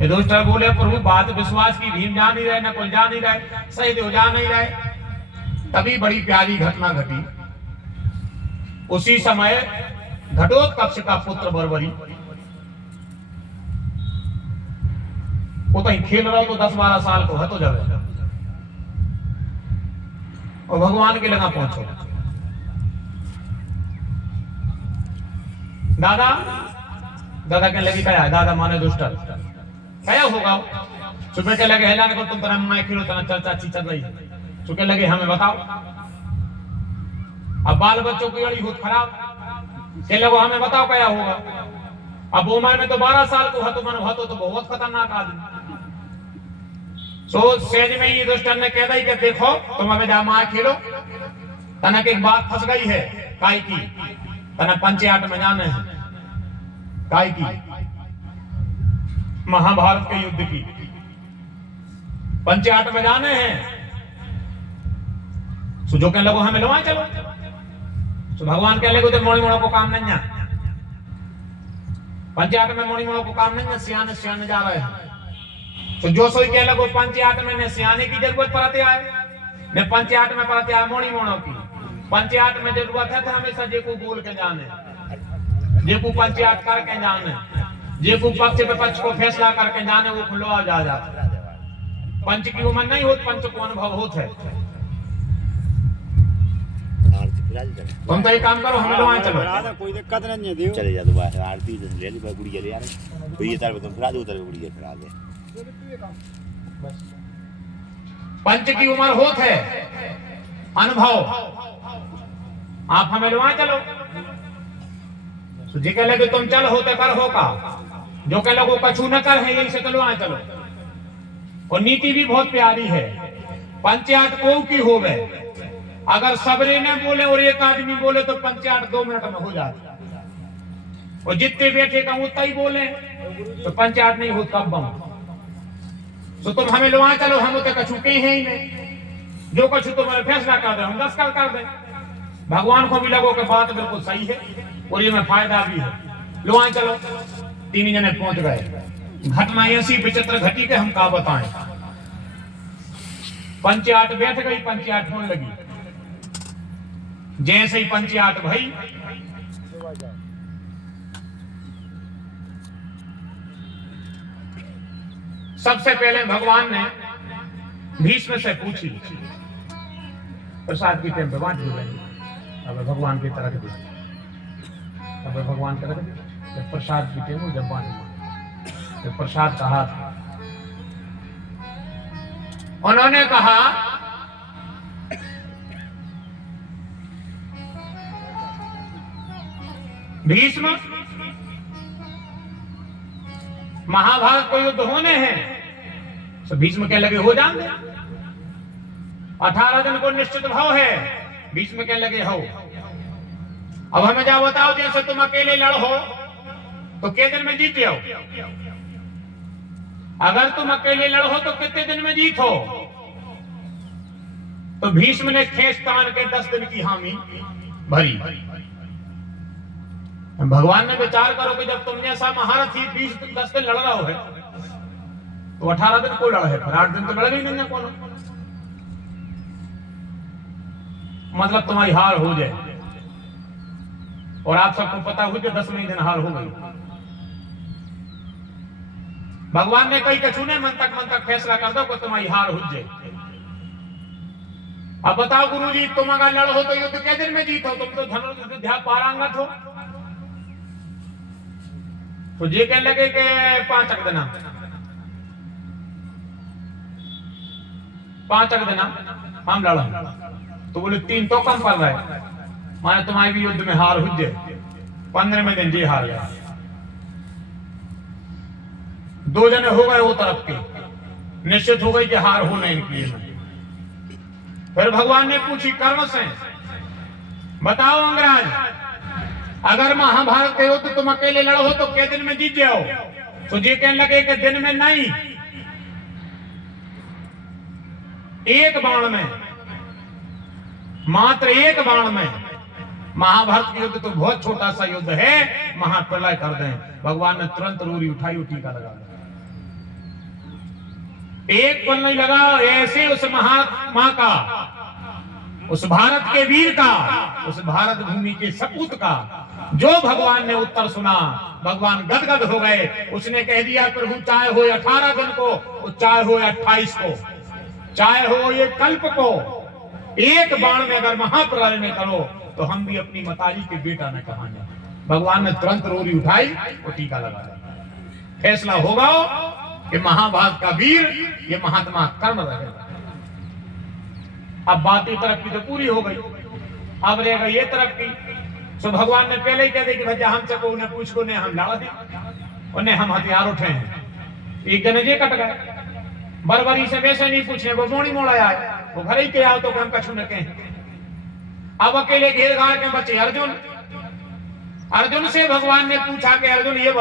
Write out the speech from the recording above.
युधिष्ठिर बोले प्रभु बात विश्वास की, भीम जा नहीं रहे, नकुल जा नहीं रहे, सहदेव जा नहीं रहे। तभी बड़ी प्यारी घटना घटी। उसी समय घटोत्कच का पुत्र बर्बरी वो तो खेल रहा हो तो 10-12 साल को है तो जब और भगवान के लगा पहुंचो। दादा दादा कहने लगी क्या है? दादा माने दुष्टर क्या होगा? सुबह के लगे हेला को तुम तरह मैं खेलो तना चर्चा अच्छी चल रही है। सुबह लगे हमें बताओ। अब बाल बच्चों की अड़ी बहुत खराब के लगो हमें बताओ क्या होगा। अब उम्र में तो 12 साल को हतो मन हतो तो बहुत खतरनाक आदमी। सो सेज में ये दुष्टर ने कह दी कि देखो तुम अबे जा मां खेलो तनक एक बात फंस गई है। काय की? तनक पंचायत में जाने है। काय की? महाभारत के युद्ध की पंचायत में जाने हैं। सो जो कहने लगो हमें लो चलो। तो भगवान कहने लगे तो मोड़ी मोड़ो को काम नहीं है। पंचायत में मोड़ी मोड़ो को काम नहीं है। सियाने सियाने जा रहे हैं। तो जो सोई कह लगो पंचायत में ने सियाने की जरूरत पड़ती है ने पंचायत में पड़ती है मोड़ी मोड़ो की। पंचायत में जरूरत है तो हमेशा जे को बोल के जाने, जे को पंचायत करके जाने, जे को पक्ष पे पक्ष को फैसला करके जाने वो खुलो आ जा जाता। पंच की उम्र नहीं होती, पंच को अनुभव होता है। तुम तो एक काम करो हम लोग चलो। कोई दिक्कत नहीं है चले जा दोबारा आरती ले ली गुड़िया ले यार। तो ये तार तुम फिरा दो उधर गुड़िया फिरा दे। पंच की उम्र होत है अनुभव। आप हमें लोग चलो। जी कह लगे तुम चल होते कर होगा, जो कह लगो कछु न कर है यही से चलो चलो। और नीति भी बहुत प्यारी है। पंचायत को की हो गए अगर सबरे ने बोले और एक आदमी बोले तो पंचायत 2 मिनट में हो जाती। और जितने बैठे का उतना ही बोले तो पंचायत नहीं होता कब बम। तो तुम हमें लो चलो, हम तो कछु के हैं ही नहीं। जो कछु तुम्हारे फैसला कर दे हम 10 कल कर दे। भगवान को भी लगो कि बात बिल्कुल सही है और ये में फायदा भी है। लो चलो। 3 जने पहुंच गए। घटना ऐसी विचित्र घटी के हम का बताएं। पंचायत बैठ गई, पंचायत होने लगी। जैसे ही पंचायत भई सबसे पहले भगवान ने भीष्म से पूछी प्रसाद की टाइम पे बांट दो। अब भगवान की तरफ दे, अब भगवान की तरफ जब प्रसाद की टाइम जब बांट जब प्रसाद कहा उन्होंने कहा भीष्म महाभारत को युद्ध होने हैं। तो भीष्म कह लगे हो जान दे। 18 दिन को निश्चित भाव है। भीष्म कह लगे हो। अब हमें जा बताओ जैसे तुम अकेले लड़ो तो कितने दिन में जीते हो? अगर तुम अकेले लड़ो तो कितने दिन में जीतो? तो भीष्म ने खेस तान के 10 दिन की हामी भरी। भगवान ने विचार करो कि जब तुमने ऐसा महारथी 10 दिन लड़ रहा हो है तो 18 दिन को लड़ा है, फिर 8 दिन तो लड़ ही नहीं है कौन। मतलब तुम्हारी हार हो जाए और आप सबको पता हो कि 10वें दिन हार हो गई। भगवान ने कई कछु ने मन तक फैसला कर दो कि तुम्हारी हार हो जाए। अब बताओ गुरुजी तुम अगर लड़ो तो युद्ध के दिन में जीतो? तुम तो धनुष विद्या पारंगत हो। तो ये कह लगे कि 5 दिना 5 दिना हम लड़ा। तो बोले 3 तो कम पड़ रहा है, माने तुम्हारी भी युद्ध में हार हो जाए। 15वें दिन जी हार गया। 2 जने हो गए वो तरफ के, निश्चित हो गई कि हार हो नहीं निकली। फिर भगवान ने पूछी कर्ण से बताओ अंगराज अगर महाभारत के युद्ध तुम अकेले लड़ो तो कितने दिन में जीत जाओ? तो जी कहने लगे कि दिन में नहीं, एक बाण में, मात्र एक बाण में। महाभारत के युद्ध तो बहुत छोटा सा युद्ध है, महाप्रलय कर दें। भगवान ने तुरंत रूरी उठाई, टीका लगा एक पल नहीं लगा ऐसे उस महात्मा का, उस भारत के वीर का, उस भारत भूमि के सपूत का, जो भगवान ने उत्तर सुना, भगवान गदगद हो गए। उसने कह दिया प्रभु चाहे हो 18 दिन को, चाहे हो 28 को, चाहे हो ये कल्प को, एक बाण में अगर महाप्रलय में करो तो हम भी अपनी मतारी के बेटा न कहांगे। भगवान ने तुरंत रोरी उठाई और टीका लगाया। फैसला होगा कि महाभारत का वीर ये महात्मा कर्म रहेगा। अब बात एक तरफ की तो पूरी हो गई, अब रहेगा ये तरफ की। सो भगवान ने पहले ही कह दिया कि भैया हमसे को उन्हें पूछ को, ने हम लड़ा दे, उन्हें हम हथियार उठे हैं। एक जने जे कट गए, बरबरी से वैसे नहीं पूछने, वो मोड़ी मोड़ा आए, वो घर ही के आओ तो हम कछु न कहें। अब अकेले घेर घाट में बचे अर्जुन। अर्जुन से भगवान ने पूछा कि अर्जुन ये